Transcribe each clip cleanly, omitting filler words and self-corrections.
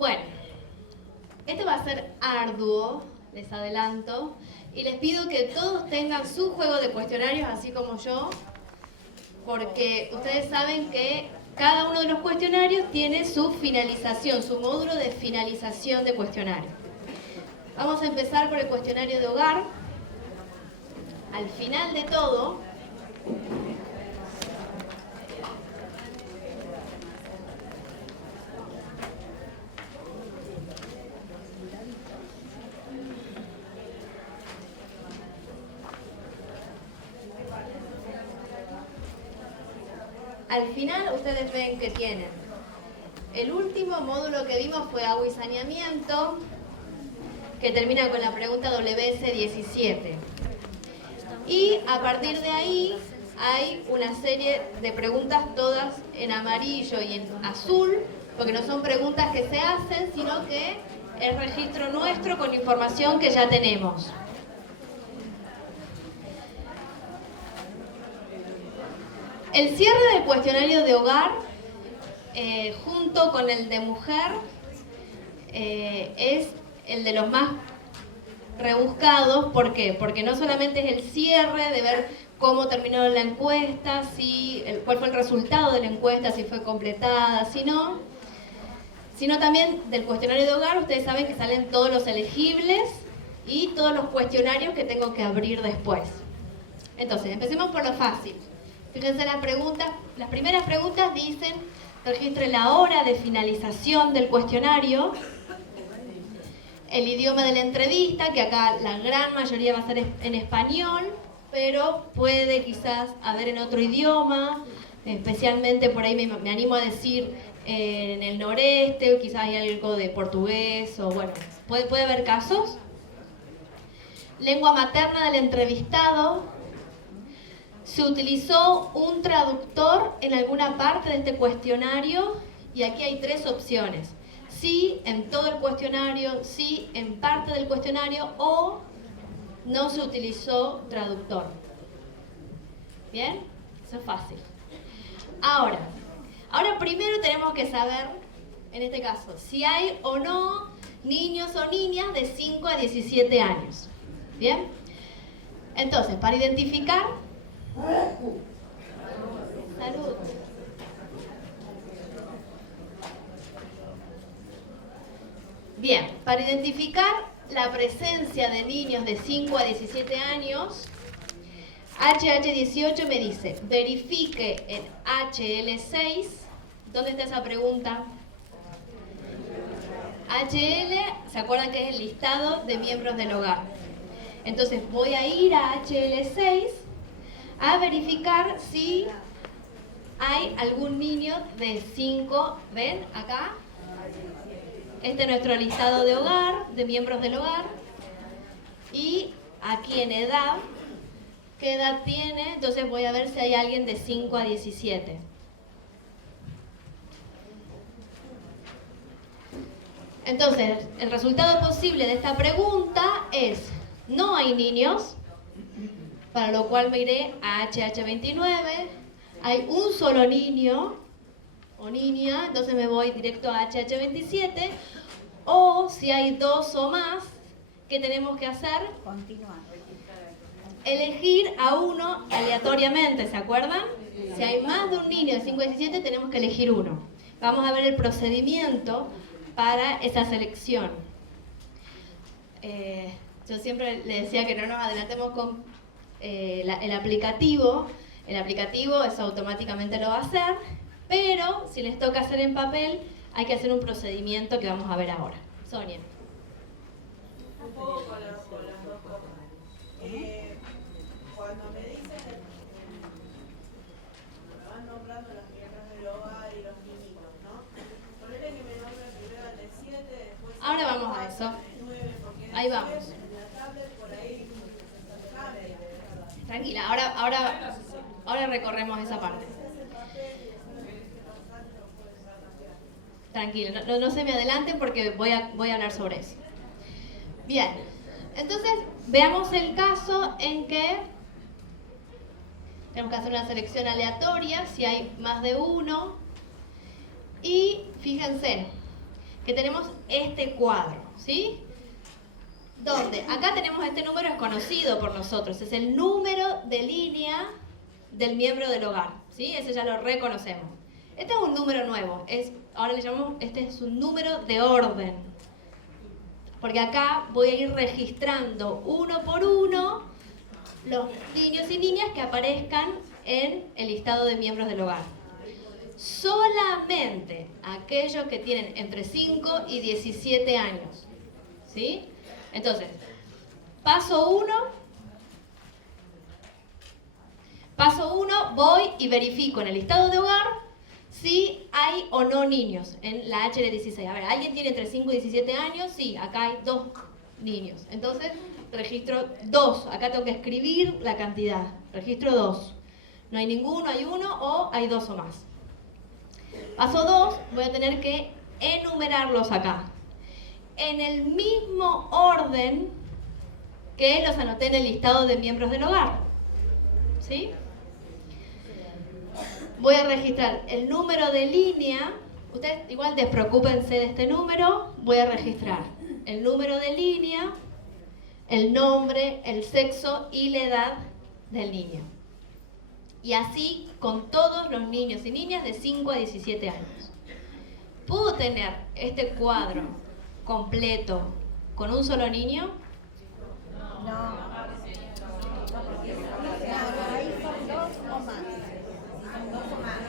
Bueno, esto va a ser arduo, les adelanto, y les pido que todos tengan su juego de cuestionarios, así como yo, porque ustedes saben que cada uno de los cuestionarios tiene su finalización, su módulo de finalización de cuestionario. Vamos a empezar por el cuestionario de hogar. Al final de todo, ustedes ven que tienen. El último módulo que vimos fue agua y saneamiento, que termina con la pregunta WS17. Y a partir de ahí hay una serie de preguntas todas en amarillo y en azul, porque no son preguntas que se hacen, sino que es registro nuestro con información que ya tenemos. El cierre del cuestionario de hogar, junto con el de mujer, es el de los más rebuscados. ¿Por qué? Porque no solamente es el cierre de ver cómo terminó la encuesta, cuál fue el resultado de la encuesta, si fue completada, sino también del cuestionario de hogar. Ustedes saben que salen todos los elegibles y todos los cuestionarios que tengo que abrir después. Entonces, empecemos por lo fácil. Fíjense las primeras preguntas dicen: registre la hora de finalización del cuestionario, el idioma de la entrevista, que acá la gran mayoría va a ser en español, pero puede quizás haber en otro idioma, especialmente por ahí me animo a decir en el noreste, o quizás hay algo de portugués, o bueno, puede haber casos. Lengua materna del entrevistado. Se utilizó un traductor en alguna parte de este cuestionario, y aquí hay tres opciones: sí en todo el cuestionario, sí en parte del cuestionario, o no se utilizó traductor. ¿Bien? Eso es fácil. Ahora primero tenemos que saber, en este caso, si hay o no niños o niñas de 5 a 17 años. ¿Bien? Entonces, para identificar... Salud. Bien, para identificar la presencia de niños de 5 a 17 años, HH18 me dice: verifique en HL6. ¿Dónde está esa pregunta? HL, ¿se acuerdan que es el listado de miembros del hogar? Entonces voy a ir a HL6 a verificar si hay algún niño de 5, ¿ven? Acá. Este es nuestro listado de hogar, de miembros del hogar. Y aquí en edad, ¿qué edad tiene? Entonces voy a ver si hay alguien de 5 a 17. Entonces, el resultado posible de esta pregunta es: no hay niños, para lo cual me iré a HH29. Hay un solo niño o niña, entonces me voy directo a HH27. O si hay dos o más, ¿qué tenemos que hacer? Continuar. Elegir a uno aleatoriamente, ¿se acuerdan? Si hay más de un niño de 5 a 17, tenemos que elegir uno. Vamos a ver el procedimiento para esa selección. Yo siempre le decía que no nos adelantemos con el aplicativo. El aplicativo eso automáticamente lo va a hacer, pero si les toca hacer en papel, hay que hacer un procedimiento que vamos a ver ahora. Sonia. Un poco con las dos cosas. Cuando me dicen, me van nombrando los miembros del hogar y los niñitos, ¿no? Ponele que me nombren primero al de 7, después... Ahora vamos a eso. 9, porque Ahí vamos. en la tablet por ahí cambia. Tranquila, ahora recorremos esa parte. Tranquila, no se me adelanten porque voy a hablar sobre eso. Bien, entonces veamos el caso en que tenemos que hacer una selección aleatoria, si hay más de uno. Y fíjense, que tenemos este cuadro, ¿sí? Donde acá tenemos este número, es conocido por nosotros, es el número de línea del miembro del hogar, ¿sí? Ese ya lo reconocemos. Este es un número nuevo, ahora le llamamos, este es un número de orden, porque acá voy a ir registrando uno por uno los niños y niñas que aparezcan en el listado de miembros del hogar. Solamente aquellos que tienen entre 5 y 17 años, ¿sí? Entonces, paso 1, voy y verifico en el listado de hogar si hay o no niños en la HL16. A ver, ¿alguien tiene entre 5 y 17 años? Sí, acá hay 2 niños. Entonces, registro 2. Acá tengo que escribir la cantidad. Registro 2. No hay ninguno, hay 1 o hay 2 o más. Paso 2, voy a tener que enumerarlos acá. En el mismo orden que los anoté en el listado de miembros del hogar. ¿Sí? Voy a registrar el número de línea. Ustedes igual despreocúpense de este número. Voy a registrar el número de línea, el nombre, el sexo y la edad del niño. Y así con todos los niños y niñas de 5 a 17 años. ¿Puedo tener este cuadro completo con un solo niño? No, porque ahí son 2 o más. Son 2 o más.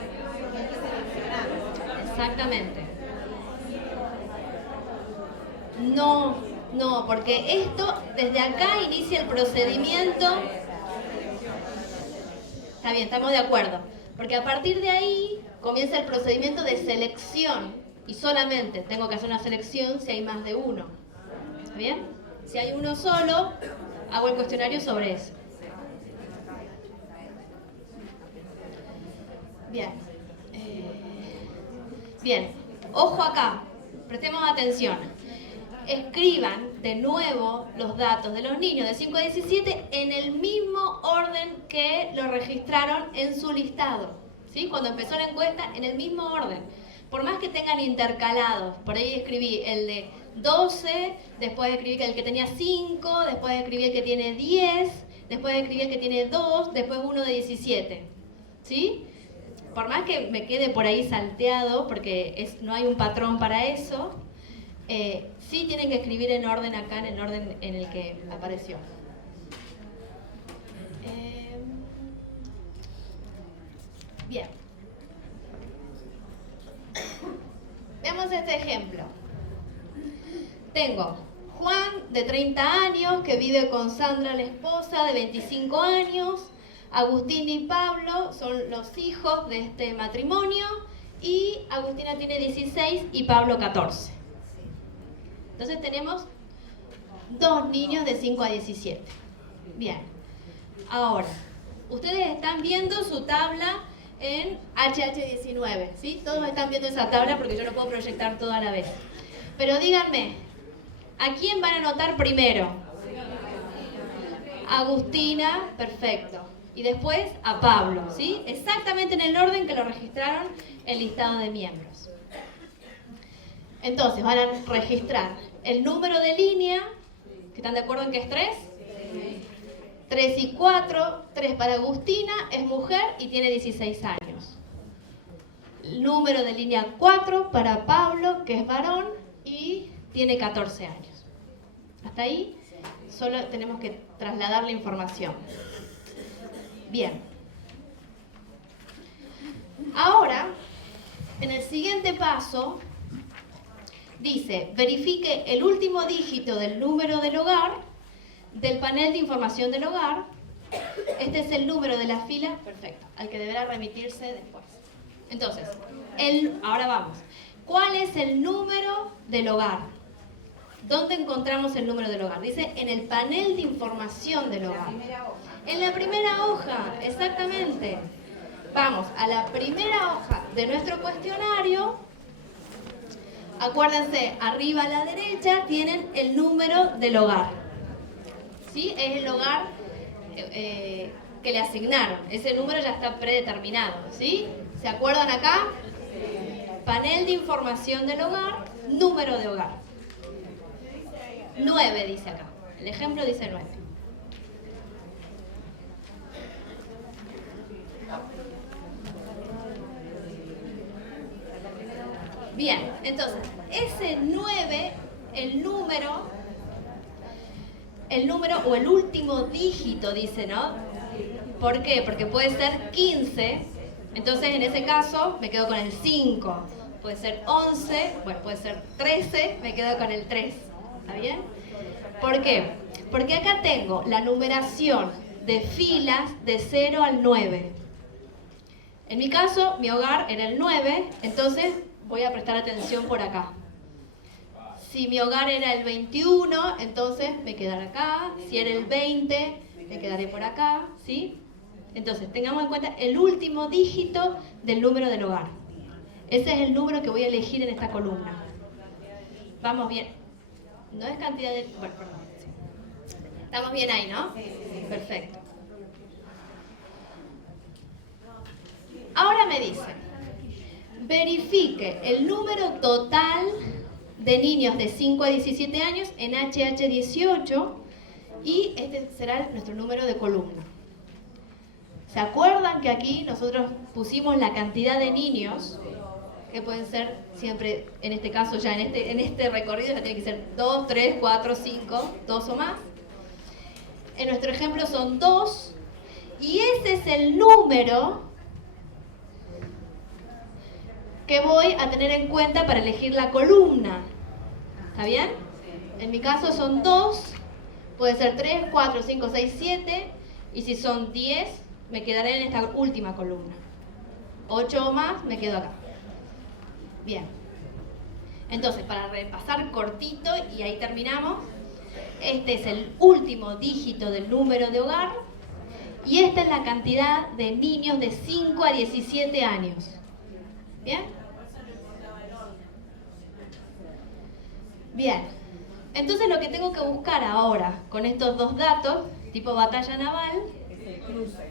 Hay que seleccionar. Exactamente. No, porque esto, desde acá inicia el procedimiento. Está bien, estamos de acuerdo. Porque a partir de ahí comienza el procedimiento de selección. Y solamente tengo que hacer una selección si hay más de uno. ¿Está bien? Si hay uno solo, hago el cuestionario sobre eso. Bien. Bien. Ojo acá. Prestemos atención. Escriban de nuevo los datos de los niños de 5 a 17 en el mismo orden que lo registraron en su listado. ¿Sí? Cuando empezó la encuesta, en el mismo orden. Por más que tengan intercalados, por ahí escribí el de 12, después escribí el que tenía 5, después escribí el que tiene 10, después escribí el que tiene 2, después uno de 17. ¿Sí? Por más que me quede por ahí salteado, porque no hay un patrón para eso, sí tienen que escribir en orden acá, en el orden en el que apareció. Bien. Veamos este ejemplo. Tengo Juan, de 30 años, que vive con Sandra, la esposa, de 25 años. Agustín y Pablo son los hijos de este matrimonio. Y Agustina tiene 16 y Pablo 14. Entonces tenemos 2 niños de 5 a 17. Bien. Ahora, ustedes están viendo su tabla en HH19, ¿sí? Todos están viendo esa tabla porque yo no puedo proyectar todo a la vez. Pero díganme, ¿a quién van a anotar primero? Agustina, perfecto. Y después a Pablo, ¿sí? Exactamente en el orden que lo registraron el listado de miembros. Entonces van a registrar el número de línea, que están de acuerdo en que es 3. 3 y 4, 3 para Agustina, es mujer y tiene 16 años. El número de línea 4 para Pablo, que es varón y tiene 14 años. Hasta ahí solo tenemos que trasladar la información. Bien. Ahora, en el siguiente paso, dice, verifique el último dígito del número del hogar del panel de información del hogar. Este es el número de la fila, perfecto, al que deberá remitirse después. Entonces, ahora vamos. ¿Cuál es el número del hogar? ¿Dónde encontramos el número del hogar? Dice, en el panel de información del hogar. En la primera hoja, exactamente. Vamos a la primera hoja de nuestro cuestionario. Acuérdense, arriba a la derecha tienen el número del hogar. ¿Sí? Es el hogar que le asignaron. Ese número ya está predeterminado. ¿Sí? ¿Se acuerdan acá? panel de información del hogar, número de hogar. 9 dice acá. El ejemplo dice 9. Bien, entonces, ese 9, el número o el último dígito, dice, ¿no? ¿Por qué? Porque puede ser 15, entonces en ese caso me quedo con el 5. Puede ser 11, bueno, puede ser 13, me quedo con el 3. ¿Está bien? ¿Por qué? Porque acá tengo la numeración de filas de 0 al 9. En mi caso, mi hogar era el 9, entonces voy a prestar atención por acá. Si mi hogar era el 21, entonces me quedaré acá. Si era el 20, me quedaré por acá, ¿sí? Entonces, tengamos en cuenta el último dígito del número del hogar. Ese es el número que voy a elegir en esta columna. Vamos bien. No es cantidad de... Bueno, perdón. Sí. Estamos bien ahí, ¿no? Perfecto. Ahora me dice, verifique el número total de niños de 5 a 17 años en HH18 y este será nuestro número de columna. ¿Se acuerdan que aquí nosotros pusimos la cantidad de niños, que pueden ser siempre, en este caso ya en este recorrido ya tiene que ser 2, 3, 4, 5, 2 o más? En nuestro ejemplo son 2 y ese es el número que voy a tener en cuenta para elegir la columna. ¿Está bien? En mi caso son 2, puede ser 3, 4, 5, 6, 7, y si son 10, me quedaré en esta última columna. 8 o más, me quedo acá. Bien. Entonces, para repasar cortito, y ahí terminamos, este es el último dígito del número de hogar, y esta es la cantidad de niños de 5 a 17 años. ¿Bien? Bien, entonces lo que tengo que buscar ahora con estos dos datos, tipo batalla naval,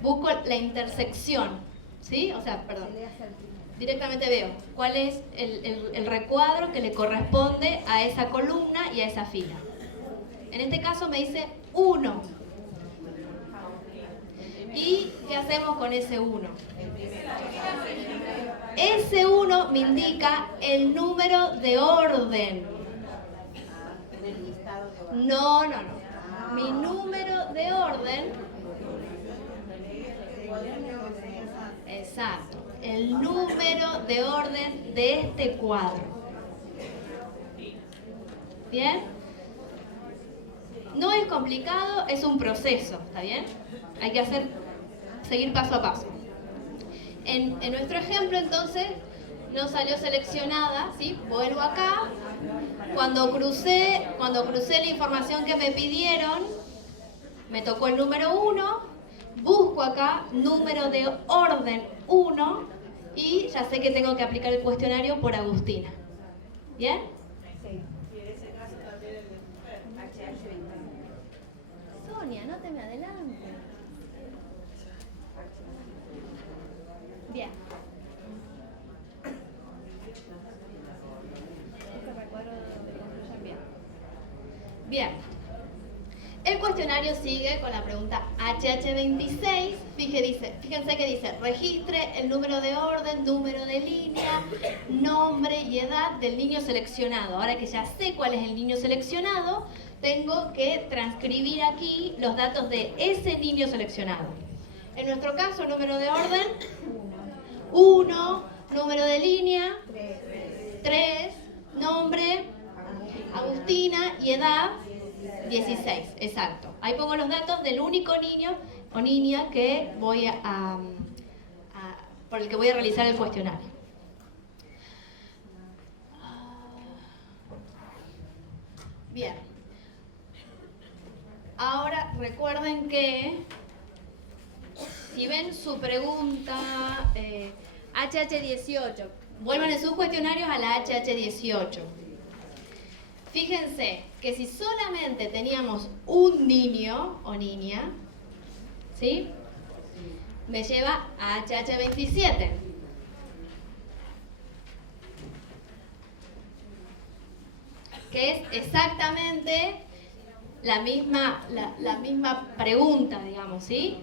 busco la intersección, ¿sí? O sea, perdón, directamente veo cuál es el recuadro que le corresponde a esa columna y a esa fila. En este caso me dice 1. ¿Y qué hacemos con ese 1? Ese 1 me indica el número de orden. No. Mi número de orden. Exacto. El número de orden de este cuadro. ¿Bien? No es complicado, es un proceso, ¿está bien? Hay que seguir paso a paso. En nuestro ejemplo, entonces, no salió seleccionada, ¿sí? Vuelvo acá. Cuando crucé la información que me pidieron, me tocó el número 1, busco acá número de orden 1 y ya sé que tengo que aplicar el cuestionario por Agustina. ¿Bien? Sí. Y en ese caso también el de mujer, HH20. Sonia, no te me adelantes. Bien. Bien. El cuestionario sigue con la pregunta HH26. Fíjense que dice, registre el número de orden, número de línea, nombre y edad del niño seleccionado. Ahora que ya sé cuál es el niño seleccionado, tengo que transcribir aquí los datos de ese niño seleccionado. En nuestro caso, número de orden, 1, número de línea, 3, nombre, Agustina, y edad, 16, exacto. Ahí pongo los datos del único niño o niña que voy por el que voy a realizar el cuestionario. Bien. Ahora recuerden que si ven su pregunta HH18, vuelvan en sus cuestionarios a la HH18. Fíjense que si solamente teníamos un niño o niña, ¿sí? Me lleva a HH27. que es exactamente la misma pregunta, digamos, ¿sí?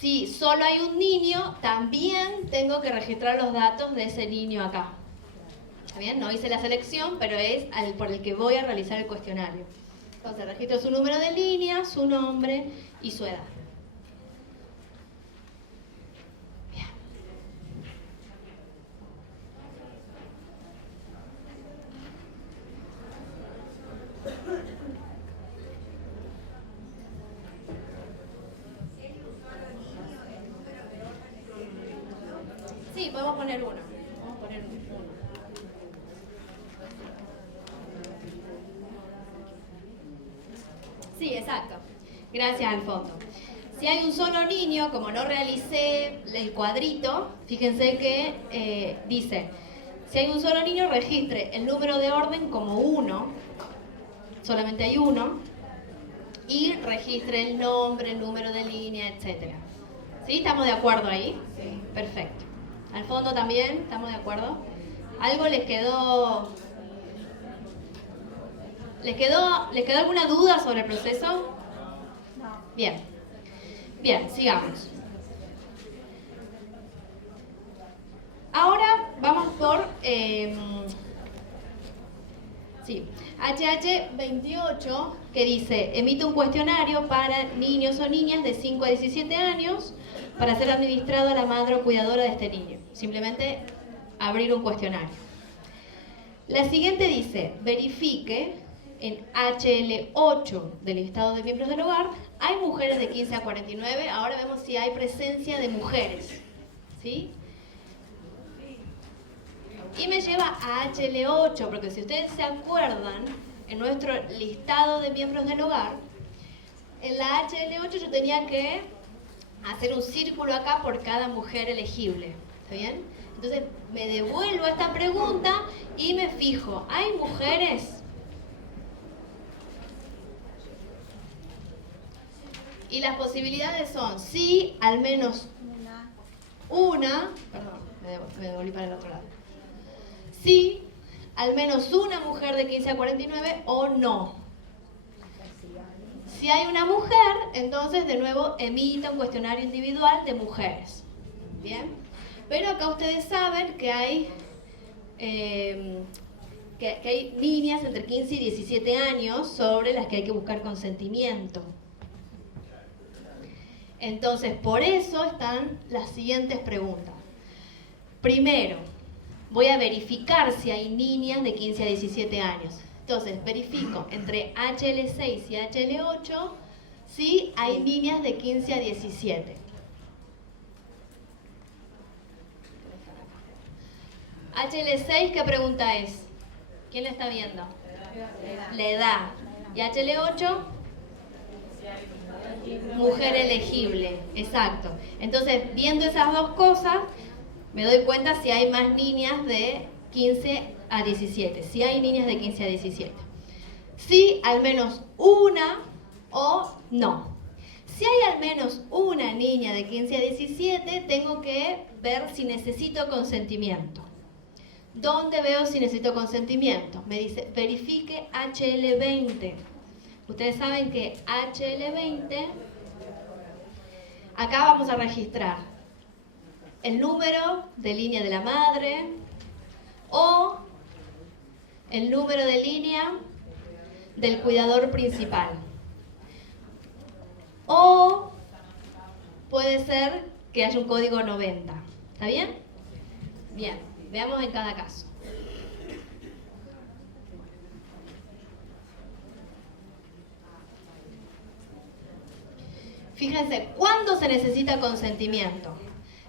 Si solo hay un niño, también tengo que registrar los datos de ese niño acá. ¿Está bien? No hice la selección, pero es por el que voy a realizar el cuestionario. Entonces registro su número de línea, su nombre y su edad. Bien. Sí, podemos poner uno. Vamos a poner uno. Sí, exacto. Gracias, Alfonso. Si hay un solo niño, como no realicé el cuadrito, fíjense que dice, si hay un solo niño, registre el número de orden como 1, solamente hay uno, y registre el nombre, el número de línea, etc. ¿Sí? ¿Estamos de acuerdo ahí? Sí. Perfecto. Al fondo también, ¿estamos de acuerdo? ¿Algo les quedó? ¿Les quedó alguna duda sobre el proceso? No. Bien. Bien, sigamos. Ahora vamos por HH 28, que dice, emite un cuestionario para niños o niñas de 5 a 17 años para ser administrado a la madre o cuidadora de este niño. Simplemente abrir un cuestionario. La siguiente dice, verifique en HL8 del listado de miembros del hogar, hay mujeres de 15 a 49, ahora vemos si hay presencia de mujeres, ¿sí? Y me lleva a HL8, porque si ustedes se acuerdan, en nuestro listado de miembros del hogar, en la HL8 yo tenía que hacer un círculo acá por cada mujer elegible, ¿está bien? Entonces me devuelvo a esta pregunta y me fijo, ¿hay mujeres? Y las posibilidades son, sí, al menos una, perdón, me devolví para el otro lado. Sí, al menos una mujer de 15 a 49 o no. Si hay una mujer, entonces de nuevo emita un cuestionario individual de mujeres. ¿Bien? Pero acá ustedes saben que hay, que hay niñas entre 15 y 17 años sobre las que hay que buscar consentimiento. Entonces, por eso están las siguientes preguntas. Primero, voy a verificar si hay niñas de 15 a 17 años. Entonces, verifico entre HL6 y HL8 si hay niñas de 15 a 17. HL6, ¿qué pregunta es? ¿Quién la está viendo? La edad. ¿Y HL8? Mujer elegible, exacto. Entonces, viendo esas dos cosas, me doy cuenta si hay más niñas de 15 a 17. Si hay niñas de 15 a 17. Si al menos una o no. Si hay al menos una niña de 15 a 17, tengo que ver si necesito consentimiento. ¿Dónde veo si necesito consentimiento? Me dice, verifique HL20. Ustedes saben que HL20, acá vamos a registrar el número de línea de la madre o el número de línea del cuidador principal. O puede ser que haya un código 90. ¿Está bien? Bien, veamos en cada caso. Fíjense, ¿cuándo se necesita consentimiento?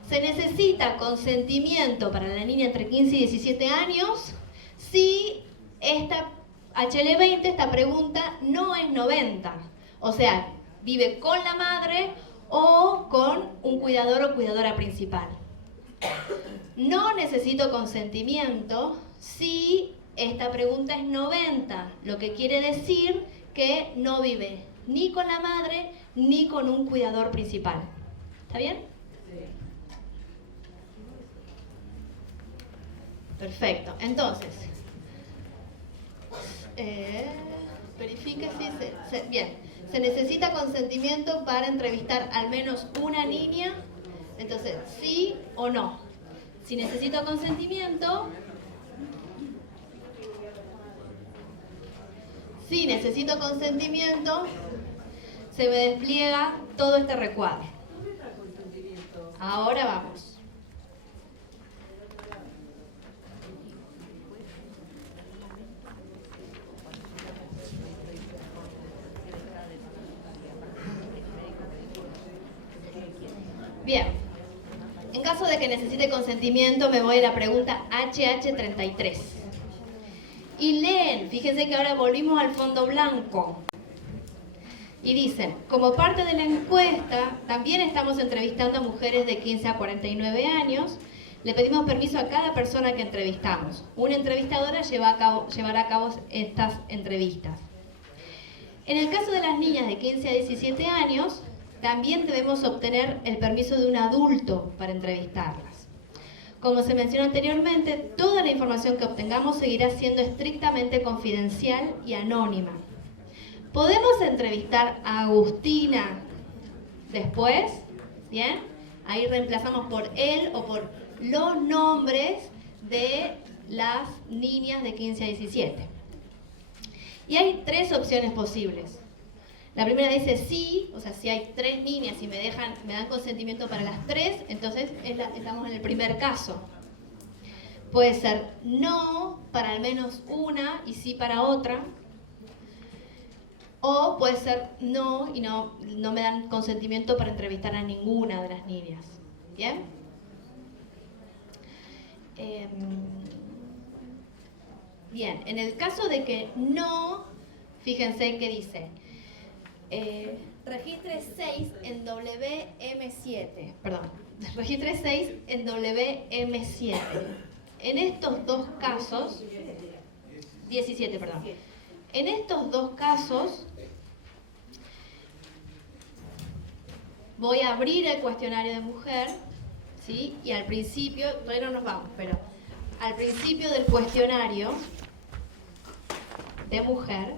Se necesita consentimiento para la niña entre 15 y 17 años si esta HL20, esta pregunta, no es 90. O sea, vive con la madre o con un cuidador o cuidadora principal. No necesito consentimiento si esta pregunta es 90, lo que quiere decir que no vive ni con la madre ni con un cuidador principal. ¿Está bien? Sí. Perfecto. Entonces, Verifique si bien. Se necesita consentimiento para entrevistar al menos una niña. Entonces, sí o no. Si necesito consentimiento, si necesito consentimiento, se me despliega todo este recuadro. Ahora vamos. Bien, en caso de que necesite consentimiento me voy a la pregunta HH33. Y leen, fíjense que ahora volvimos al fondo blanco. Y dicen, como parte de la encuesta, también estamos entrevistando a mujeres de 15 a 49 años. Le pedimos permiso a cada persona que entrevistamos. Una entrevistadora llevará a cabo estas entrevistas. En el caso de las niñas de 15 a 17 años, también debemos obtener el permiso de un adulto para entrevistarlas. Como se mencionó anteriormente, toda la información que obtengamos seguirá siendo estrictamente confidencial y anónima. ¿Podemos entrevistar a Agustina después? ¿Bien? Ahí reemplazamos por él o por los nombres de las niñas de 15 a 17. Y hay tres opciones posibles. La primera dice sí, o sea, si hay tres niñas y me dan consentimiento para las tres, entonces estamos en el primer caso. Puede ser no para al menos una y sí para otra. O puede ser no y no me dan consentimiento para entrevistar a ninguna de las niñas. ¿Bien? Bien, en el caso de que no, fíjense que dice... registre 6 en WM7, perdón, registre 6 en WM7. En estos dos casos, 17, perdón. En estos dos casos, voy a abrir el cuestionario de mujer, ¿sí? Y al principio, todavía no nos vamos, pero al principio del cuestionario de mujer,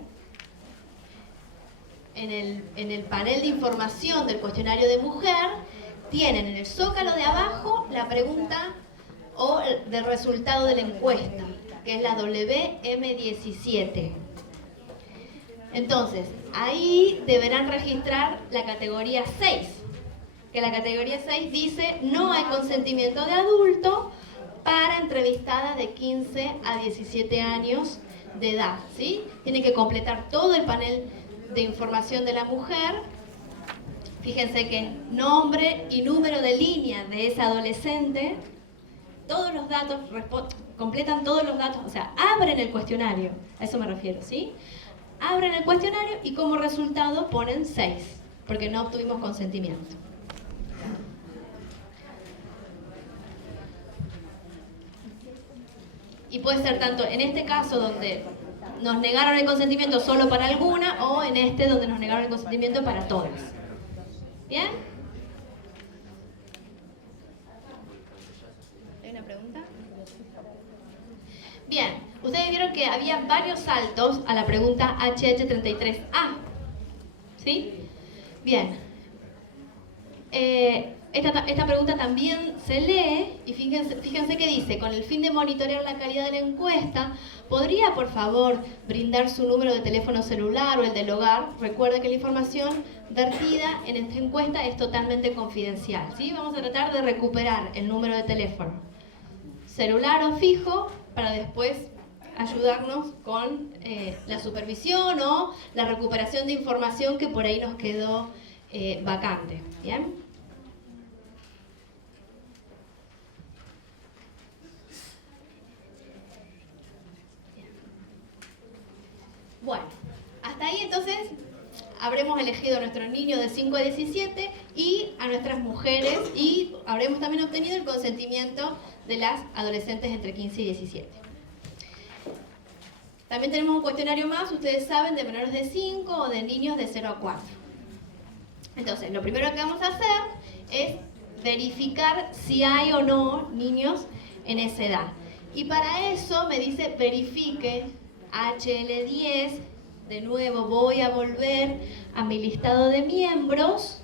en el panel de información del cuestionario de mujer, tienen en el zócalo de abajo la pregunta o del resultado de la encuesta, que es la WM17. Entonces, ahí deberán registrar la categoría 6, que la categoría 6 dice no hay consentimiento de adulto para entrevistadas de 15 a 17 años de edad, ¿sí? Tienen que completar todo el panel de información de la mujer. Fíjense que nombre y número de línea de esa adolescente, todos los datos, completan todos los datos, o sea, abren el cuestionario, a eso me refiero, ¿sí? Abren el cuestionario y como resultado ponen 6, porque no obtuvimos consentimiento. Y puede ser tanto en este caso donde nos negaron el consentimiento solo para alguna o en este donde nos negaron el consentimiento para todas. ¿Bien? ¿Hay una pregunta? Bien, ustedes vieron que había varios saltos a la pregunta HH33A. ¿Sí? Bien. Esta pregunta también se lee y fíjense que dice, con el fin de monitorear la calidad de la encuesta, ¿podría por favor brindar su número de teléfono celular o el del hogar? Recuerde que la información vertida en esta encuesta es totalmente confidencial, ¿sí? Vamos a tratar de recuperar el número de teléfono celular o fijo para después ayudarnos con la supervisión o la recuperación de información que por ahí nos quedó vacante. ¿Bien? Bueno, hasta ahí entonces habremos elegido a nuestros niños de 5 a 17 y a nuestras mujeres y habremos también obtenido el consentimiento de las adolescentes entre 15 y 17. También tenemos un cuestionario más, ustedes saben, de menores de 5 o de niños de 0 a 4. Entonces, lo primero que vamos a hacer es verificar si hay o no niños en esa edad. Y para eso me dice verifique HL10, de nuevo voy a volver a mi listado de miembros.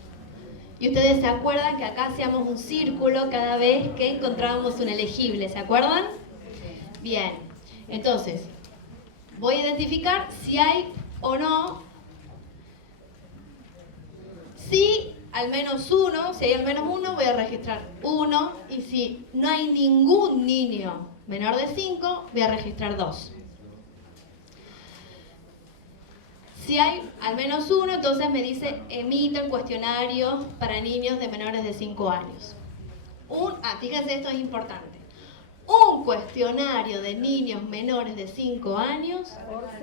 Y ustedes se acuerdan que acá hacíamos un círculo cada vez que encontrábamos un elegible, ¿se acuerdan? Bien, entonces, voy a identificar si hay o no, si al menos uno, si hay al menos uno, voy a registrar 1, y si no hay ningún niño menor de 5, voy a registrar 2. Si hay al menos uno, entonces me dice emito el cuestionario para niños de menores de 5 años. Fíjense, esto es importante. Un cuestionario de niños menores de 5 años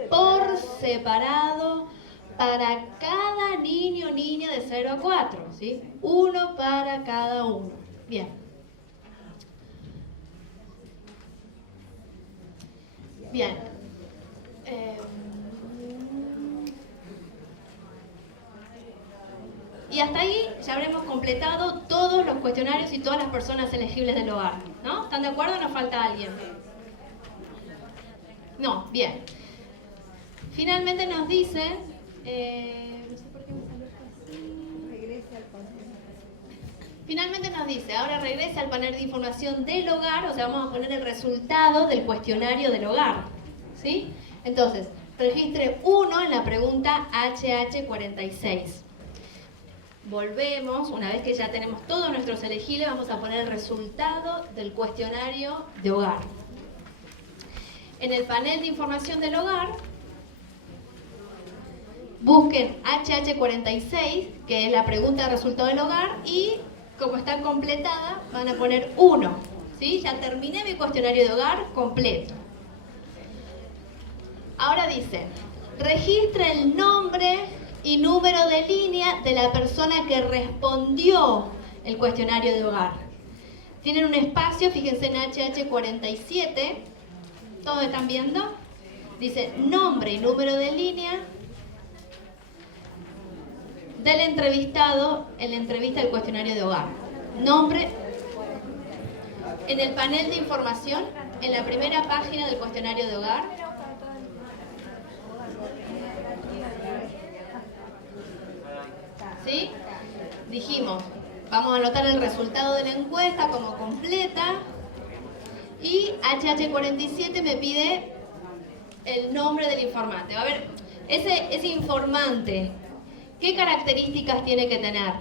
por separado para cada niño o niña de 0 a 4, ¿sí? Uno para cada uno. Bien. Bien. Y hasta ahí ya habremos completado todos los cuestionarios y todas las personas elegibles del hogar, ¿no? ¿Están de acuerdo o nos falta alguien? No, bien. Finalmente nos dice, no sé por qué me salió así. Regrese al panel. Finalmente nos dice, ahora regresa al panel de información del hogar, o sea, vamos a poner el resultado del cuestionario del hogar, ¿sí? Entonces, registre 1 en la pregunta HH46. Volvemos, una vez que ya tenemos todos nuestros elegibles, vamos a poner el resultado del cuestionario de hogar. En el panel de información del hogar, busquen HH46, que es la pregunta de resultado del hogar, y como está completada, van a poner 1. ¿Sí? Ya terminé mi cuestionario de hogar completo. Ahora dice, registre el nombre y número de línea de la persona que respondió el cuestionario de hogar. Tienen un espacio, fíjense en HH47, ¿todos están viendo? Dice nombre y número de línea del entrevistado en la entrevista del cuestionario de hogar. Nombre en el panel de información, en la primera página del cuestionario de hogar. ¿Sí? Dijimos, vamos a anotar el resultado de la encuesta como completa. Y HH47 me pide el nombre del informante. A ver, ese informante, ¿qué características tiene que tener?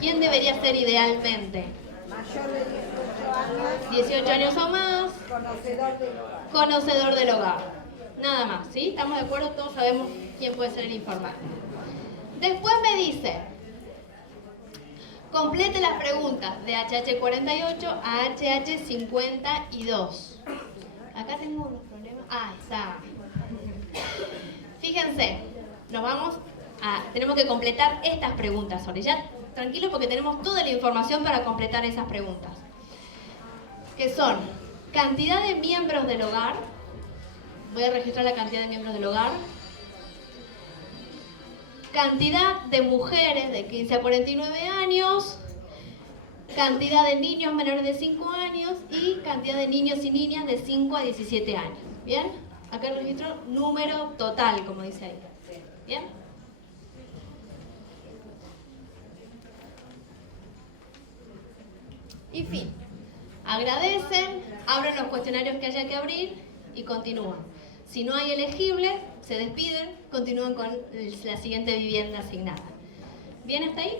¿Quién debería ser idealmente? Mayor de 18 años. 18 años o más. Conocedor del hogar. Conocedor del hogar. Nada más, ¿sí? ¿Estamos de acuerdo? Todos sabemos quién puede ser el informante. Después me dice, complete las preguntas de HH48 a HH52. Acá tengo unos problemas. Ah, está. Fíjense, tenemos que completar estas preguntas ahora. Ya tranquilos porque tenemos toda la información para completar esas preguntas. Que son cantidad de miembros del hogar. Voy a registrar la cantidad de miembros del hogar. Cantidad de mujeres de 15 a 49 años. Cantidad de niños menores de 5 años y cantidad de niños y niñas de 5 a 17 años. ¿Bien? Acá registro número total, como dice ahí. ¿Bien? Y fin. Agradecen, abren los cuestionarios que haya que abrir y continúan. Si no hay elegible, se despiden, continúan con la siguiente vivienda asignada. ¿Bien hasta ahí?